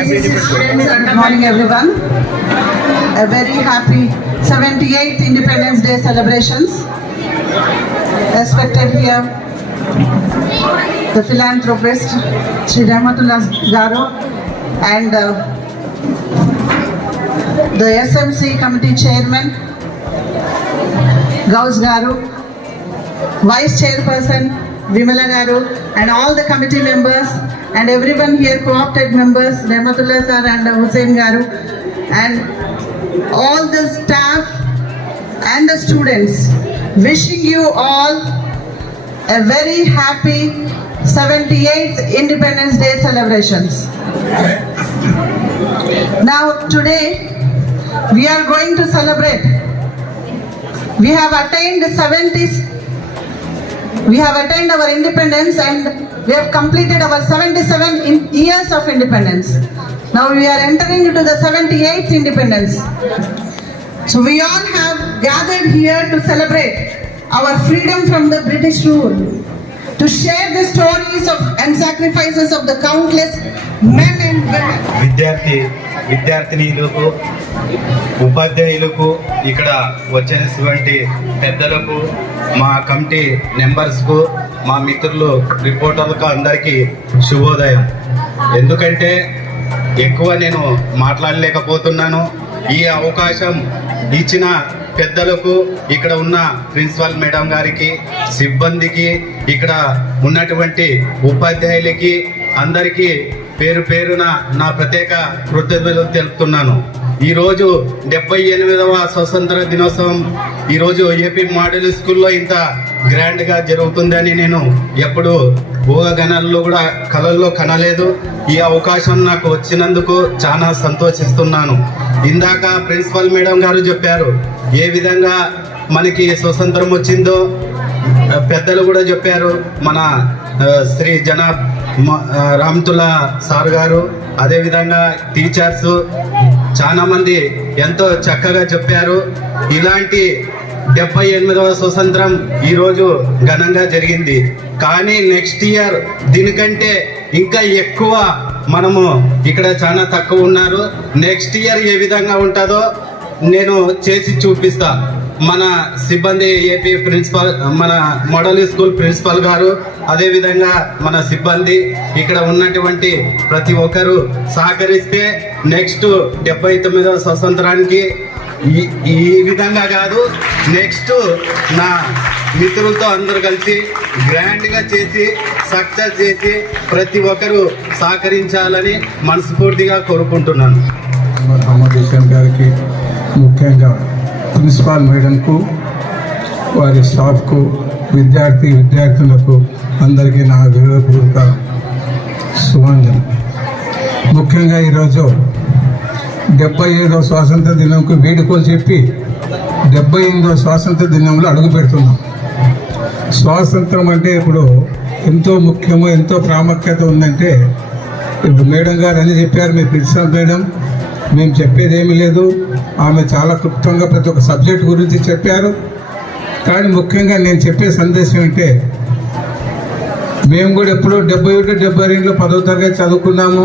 Good morning, everyone. A very happy 78th Independence Day celebrations. Respected here, the philanthropist Sri Rahmatullah Garu and uh, the SMC committee chairman Gauss Garu, vice chairperson Vimala Garu and all the committee members and everyone here co-opted members Rahmatullah sir and Hussein Garu and all the staff and the students wishing you all a very happy 78th Independence Day celebrations. Now today we are going to celebrate. We have attained 70s we have attained our independence and we have completed our 77 in years of independence. Now we are entering into the 78th independence. So we all have gathered here to celebrate our freedom from the British rule, to share the stories of and sacrifices of the countless men and women. విద్యార్థి విద్యార్థినీలకు ఉపాధ్యాయులకు ఇక్కడ వచ్చినటువంటి పెద్దలకు మా committee మెంబర్స్కు మా మిత్రులు రిపోర్టర్లకు అందరికీ శుభోదయం. ఎందుకంటే ఎక్కువ నేను మాట్లాడలేకపోతున్నాను. ఈ అవకాశం ఇచ్చిన పెద్దలకు ఇక్కడ ఉన్న ప్రిన్సిపల్ మేడం గారికి సిబ్బందికి ఇక్కడ ఉన్నటువంటి ఉపాధ్యాయులకి అందరికీ పేరు పేరున నా ప్రత్యేక కృతజ్ఞతలు తెలుపుతున్నాను. ఈరోజు డెబ్బై ఎనిమిదవ స్వతంత్ర దినోత్సవం. ఈరోజు ఏపీ మోడల్ స్కూల్లో ఇంత గ్రాండ్గా జరుగుతుందని నేను ఎప్పుడు ఊహగణల్లో కూడా కళల్లో కనలేదు. ఈ అవకాశం నాకు వచ్చినందుకు చాలా సంతోషిస్తున్నాను. ఇందాక ప్రిన్సిపల్ మేడం గారు చెప్పారు ఏ విధంగా మనకి స్వతంత్రం వచ్చిందో పెద్దలు కూడా చెప్పారు మన శ్రీ జనాబ్ రామ్తుల్లా సార్ గారు అదేవిధంగా టీచర్స్ చాలా మంది ఎంతో చక్కగా చెప్పారు. ఇలాంటి డెబ్బై ఎనిమిదవ స్వతంత్రం ఈరోజు ఘనంగా జరిగింది. కానీ నెక్స్ట్ ఇయర్ దీనికంటే ఇంకా ఎక్కువ మనము ఇక్కడ చాలా తక్కువ ఉన్నారు. నెక్స్ట్ ఇయర్ ఏ విధంగా ఉంటుందో నేను చేసి చూపిస్తాను మన సిబ్బంది ఏపీ ప్రిన్సిపల్ మన మోడల్ స్కూల్ ప్రిన్సిపల్ గారు అదేవిధంగా మన సిబ్బంది ఇక్కడ ఉన్నటువంటి ప్రతి ఒక్కరు సహకరిస్తే నెక్స్ట్ డెబ్బై తొమ్మిదవ స్వతంత్రానికి ఈ విధంగా కాదు నెక్స్ట్ నా మిత్రులతో అందరూ కలిసి గ్రాండ్గా చేసి సక్సెస్ చేసి ప్రతి ఒక్కరూ సహకరించాలని మనస్ఫూర్తిగా కోరుకుంటున్నాను. గారికి ముఖ్యంగా ప్రిన్సిపాల్ మేడంకు వారి స్టాఫ్కు విద్యార్థి విద్యార్థులకు అందరికీ నా హృదయపూర్వక శుభాంజలి. ముఖ్యంగా ఈరోజు డెబ్బై ఐదో స్వాతంత్ర దినంకు వేడుకలు చెప్పి డెబ్బై ఎనిమిదో స్వాతంత్ర దినంలో అడుగు పెడుతున్నాం. స్వాతంత్రం అంటే ఇప్పుడు ఎంతో ముఖ్యమో ఎంతో ప్రాముఖ్యత ఉందంటే ఇప్పుడు మేడం గారు అని చెప్పారు మీ ప్రిన్సిపాల్ మేడం. మేము చెప్పేది ఏమీ లేదు. ఆమె చాలా క్లుప్తంగా ప్రతి ఒక్క సబ్జెక్ట్ గురించి చెప్పారు. కానీ ముఖ్యంగా నేను చెప్పే సందేశం ఏంటంటే మేము కూడా ఎప్పుడో డెబ్బై ఒకటి డెబ్బై రెండులో పదో తరగతి చదువుకున్నాము.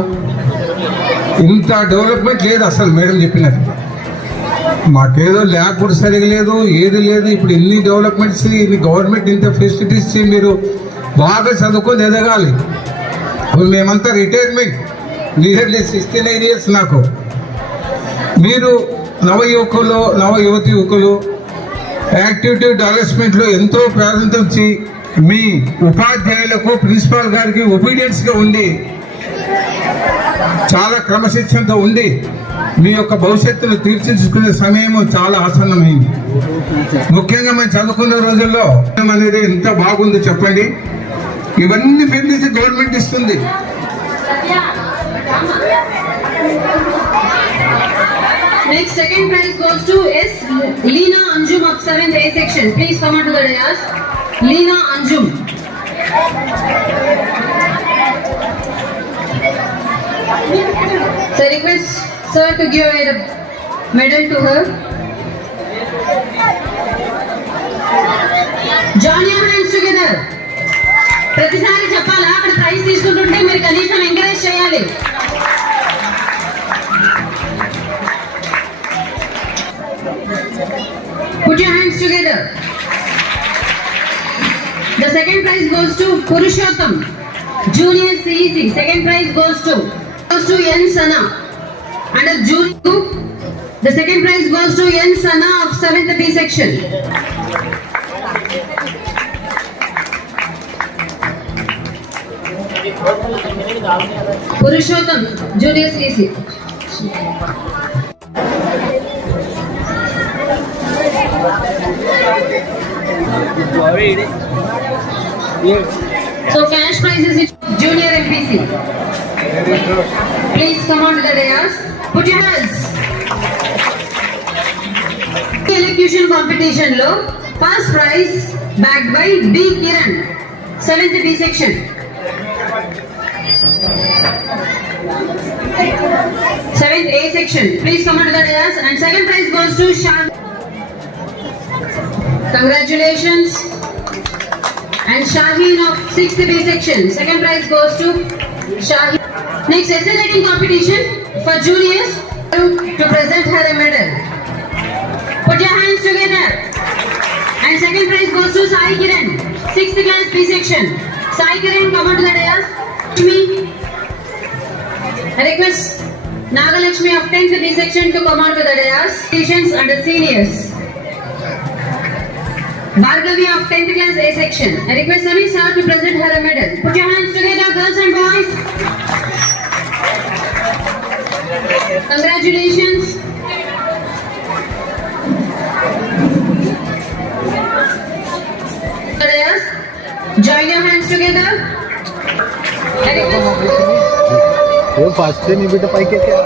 ఇంత డెవలప్మెంట్ లేదు అసలు మేడం చెప్పినట్టు. మాకేదో ల్యాబ్ కూడా సరిగా లేదు ఏది లేదు. ఇప్పుడు ఇన్ని డెవలప్మెంట్స్ ఇన్ని గవర్నమెంట్ ఇంత ఫెసిలిటీస్ మీరు బాగా చదువుకొని ఎదగాలి. మేమంతా retirement. Nearly sixty nine years నాకు. మీరు నవ యువకులు నవ యువతి యువకులు యాక్టివిటీ డెవలప్మెంట్లో ఎంతో ప్రాధాన్యత ఇచ్చి మీ ఉపాధ్యాయులకు ప్రిన్సిపాల్ గారికి ఒబీడియన్స్గా ఉండి చాలా క్రమశిక్షణతో ఉండి మీ యొక్క భవిష్యత్తును తీర్చించుకునే సమయం చాలా ఆసన్నమైంది. ముఖ్యంగా మేము చదువుకున్న రోజుల్లో అనేది ఎంత బాగుందో చెప్పండి. ఇవన్నీ ఫెసిలిటీస్ గవర్నమెంట్ ఇస్తుంది. Next, second prize goes to S. Leena Anjum of 7th A section. Please come on to the dais. Leena Anjum. So request sir to give away medal to her. Join your hands together. ప్రతిసారి చెప్పాలా అక్కడ praise తీసుకుంటుంటే మీరు కనీసం encourage చేయాలి hands together. The second prize goes to Purushottam, Junior CEC. Second prize goes to goes to N Sana. Under Junior, the second prize goes to N Sana of 7th B section. Purushottam, Junior CEC. So cash prizes is junior MPC. Please come on to the dais. Put your hands. Elocution competition లో first prize backed by B Kiran, 7th B section. Seventh A section. Please come on to the dais. And second prize goes to Shah. Congratulations. And Shaheen of 6th B section. Second prize goes to Shaheen. Next essay writing competition for juniors to present her a medal. Put your hands together. And second prize goes to Sai Kiran, 6th class B section. Sai Kiran, come on to the dais. Me. I request Nagalakshmi of 10th B section to come on to the dais. Patients and the seniors. Bhargavi of 10th class A section. I request Sami sir to present her a medal. Put your hands together, girls and boys. Congratulations. Join your hands together. वो fast नहीं बेटा पाई के क्या